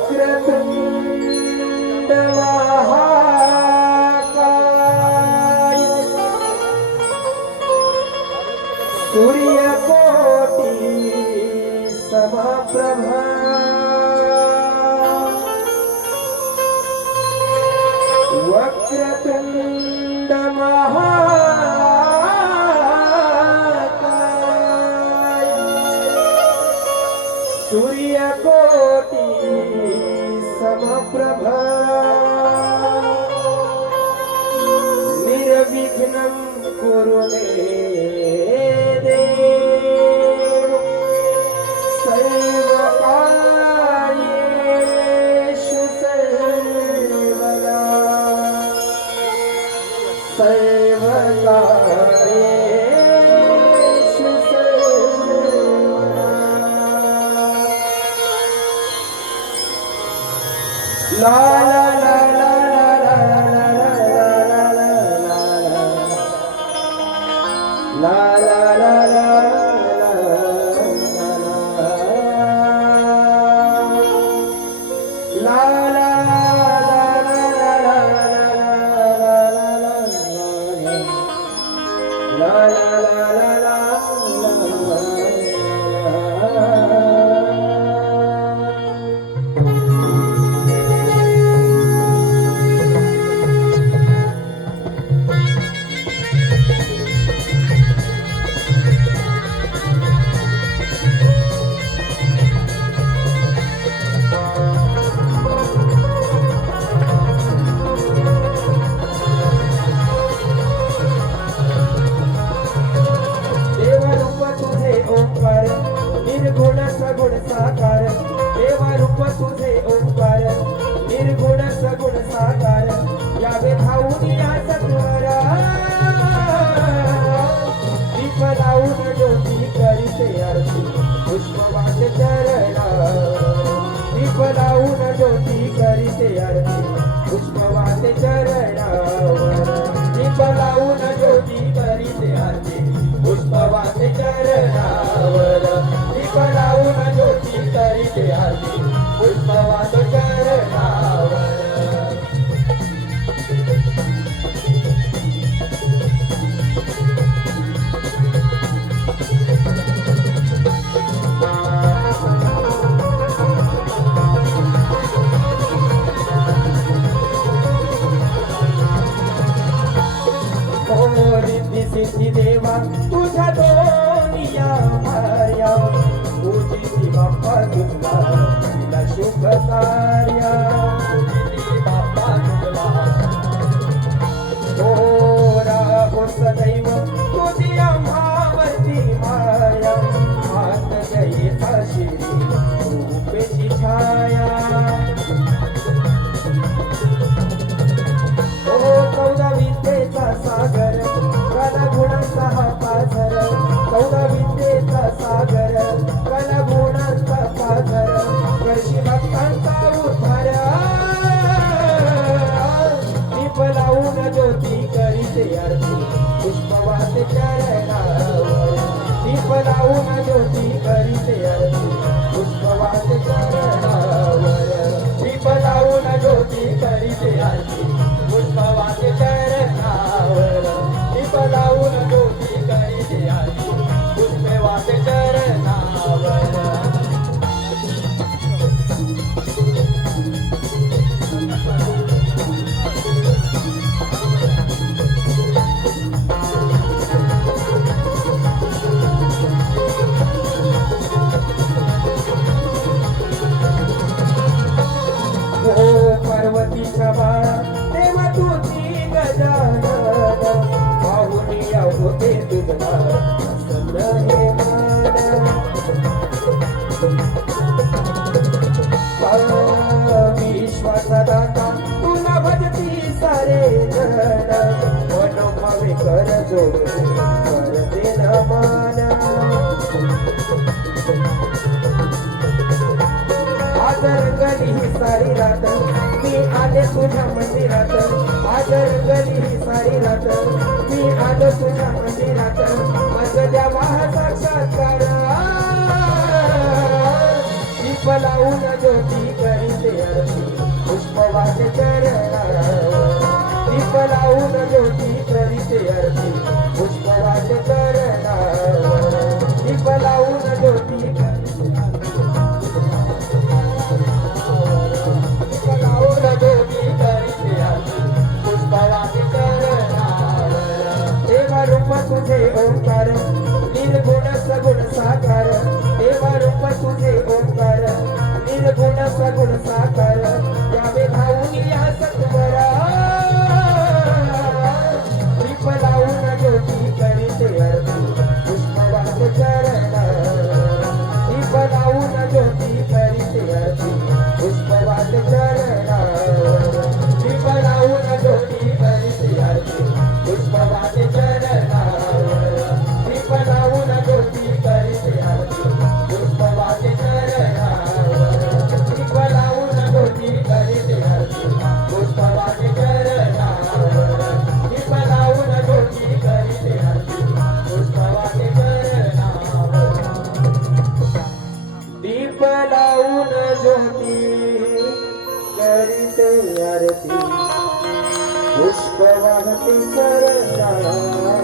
वक्रतुंड महाकाय सूर्यकोटि समप्रभा वक्रतुंड महाकाय सूर्यकोटि समप्रभा निर्विघ्नं कुरु मे देव सर्वकार्येषु सर्वदा सर्वकार्येषु सर्वदा ला ला ला ला ला ला ला ला ला निर्गुण सगुण साकार देवा रूप तुझे ओंकार निर्गुण सगुण साकार यावे धावून या सत्वरा दीप लावून ज्योती करीते आरती पुष्पवास चरणा दीप लावून ज्योती करीते आरती पुष्पवास चरणावर दीप लावून ज्योती करीते आरती पुष्पवास चरणावर दीप लावून ज्योती करीते आरती पुष्पवास चरणावर रिद्धी सिद्धी देवा तुझ्या दोनिया माया तुझी बाप्पा तुझला तिला शुभ कार्या बाप्पा तुझला थोरा हो सदैव तुझी आम्हावरती माया हात जयेता शिरी रूपेची छाया चौदा विद्येचा सागर कला गुणांचा हा पाझर चौदा विद्येचा सागर कला गुणांचा पाझर कर्षी भक्तांचा उद्धार दीप लावून ज्योती करीते आरती पुष्पवास चरणावर दीप लावून ज्योती करीते आरती पुष्पवास चरणावर दीप लावून ज्योती करीते आरती पुष्पवास चरणावर दीप लावून ज्योती करीते आरती पुष्पवास चरणावर पार्वतीच्या बाळा तेव्हा तुझी गजानन पाहुनिया होते तुझला प्रसन्न हे मन विश्वाचा दाता तुला भजती सारे जण मनोभावे कर जोड करते नमन आज रंगली ही सारी रात मी आले तुझ्या मंदिरात आज रंगली ही सारी रात मी आलो तुझ्या मंदिरात आज द्यावा साक्षात्कार दीप लावून ज्योती करीते आरती पुष्पवाचे चरणा दीप लावून ज्योती करीते आरती पुष्पवाचे चरणा दीप लावून ज्योती तुझे ओंकार निर्गुण सगुण साकार देवा रूप तुझे ओंकार निर्गुण सगुण साकार यावे धावून या सत्वरा दीप लावून ज्योती करीते आरती पुष्पवाच चरणा दीप लावून ज्योती करीते आरती पुष्पवाच चरणा दीप लावून ज्योती करीते आरती पुष्पवाच चरणा दीप लावून ज्योती करीते आरती पुष्प वाहते चरणा